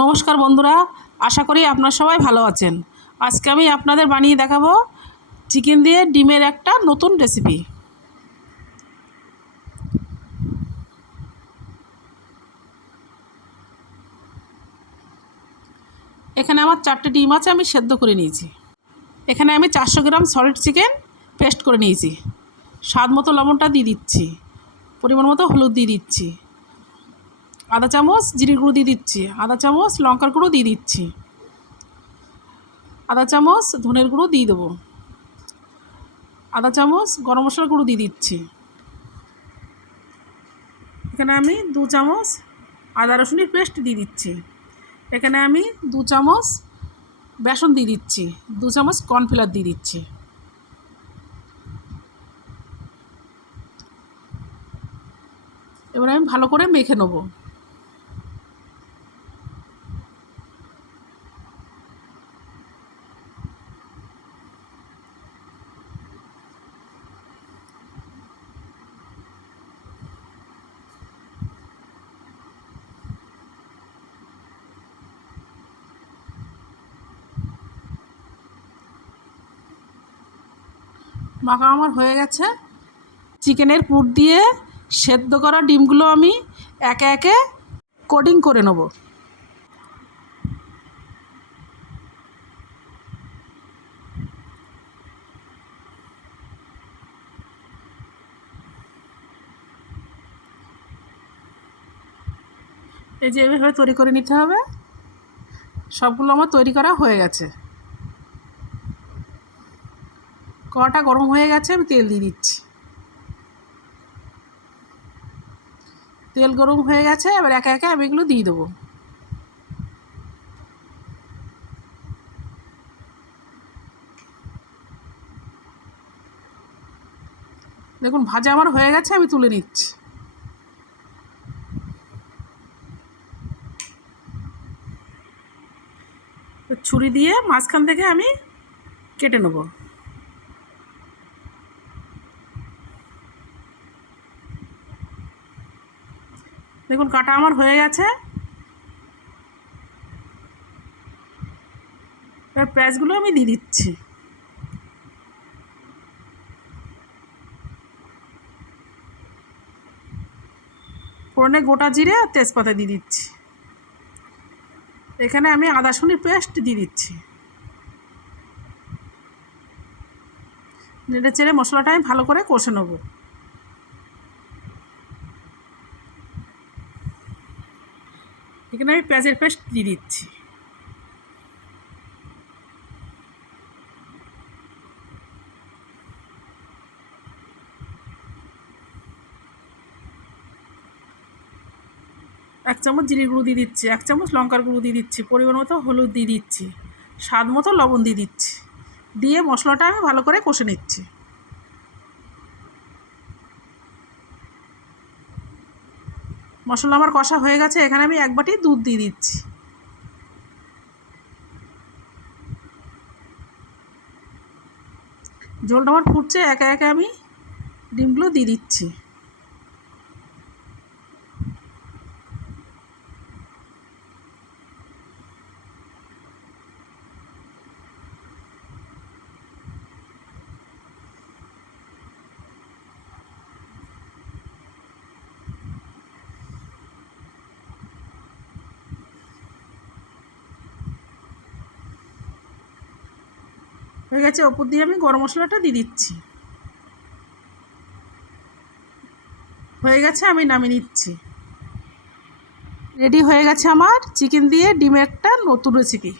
নমস্কার বন্ধুরা, আশা করি আপনারা সবাই ভালো আছেন। আজকে আমি আপনাদের বানিয়ে দেখাবো চিকেন দিয়ে ডিমের একটা নতুন রেসিপি। এখানে আমার 4টে ডিম আছে, আমি সেদ্ধ করে নিয়েছি। এখানে আমি 400 গ্রাম সলিড চিকেন পেস্ট করে নিয়েছি। স্বাদ মতো লবণটা দিয়ে দিচ্ছি, পরিমাণ মতো হলুদ দিয়ে দিচ্ছি, আধা চামচ জিরে গুঁড়ো দিয়ে দিচ্ছি, আধা চামচ লঙ্কার গুঁড়ো দিয়ে দিচ্ছি, আধা চামচ ধনের গুঁড়ো দিয়ে দেবো, আধা চামচ গরম মশলার গুঁড়ো দিয়ে দিচ্ছি। এখানে আমি 2 চামচ আদা রসুনের পেস্ট দিয়ে দিচ্ছি। এখানে আমি 2 চামচ বেসন দিয়ে দিচ্ছি, 2 চামচ কর্নফ্লাওয়ার দিয়ে দিচ্ছি। এবার আমি ভালো করে মেখে নেব। মাখা আমার হয়ে গেছে। চিকেনের পুর দিয়ে সেদ্ধ করা ডিমগুলো আমি একে একে কোটিং করে নেব। এই যে এভাবে তৈরি করে নিতে হবে। সবগুলো আমার তৈরি করা হয়ে গেছে। কড়াটা গরম হয়ে গেছে, আমি তেল দিয়ে দিচ্ছি। তেল গরম হয়ে গেছে, এবার একে একে আমি এগুলো দিয়ে দেবো। দেখুন ভাজা আমার হয়ে গেছে, আমি তুলে নিচ্ছি। ছুরি দিয়ে মাঝখান থেকে আমি কেটে নেব। দেখুন কাটা আমার হয়ে গেছে। এবার পেঁয়াজগুলো আমি দিয়ে দিচ্ছি। ফোড়নে গোটা জিরে আর তেজপাতা দিয়ে দিচ্ছি। এখানে আমি আদা রসুনের পেস্ট দিয়ে দিচ্ছি। নেড়ে চেড়ে মশলাটা আমি ভালো করে কষে নেব। এখানে আমি পেঁয়াজের পেস্ট দিয়ে দিচ্ছি। এক চামচ জিরে গুঁড়ো দিয়ে দিচ্ছি, 1 চামচ লঙ্কার গুঁড়ো দিয়ে দিচ্ছি, পরিমাণ মতো হলুদ দিয়ে দিচ্ছি, স্বাদ মতো লবণ দিয়ে দিচ্ছি। দিয়ে মশলাটা আমি ভালো করে কষে নিচ্ছি। মশলা আমার কষা হয়ে গেছে। এখানে আমি 1 বাটি দুধ দিয়ে দিচ্ছি। ঝোলটা আমার ফুটছে, একে একে আমি ডিমগুলো দিয়ে দিচ্ছি। হয়ে গেছে, ওপর দিয়ে আমি গরম মশলাটা দিয়ে দিচ্ছি। হয়ে গেছে, আমি নামিয়ে নিচ্ছি। রেডি হয়ে গেছে আমার চিকেন দিয়ে ডিমের একটা নতুন রেসিপি।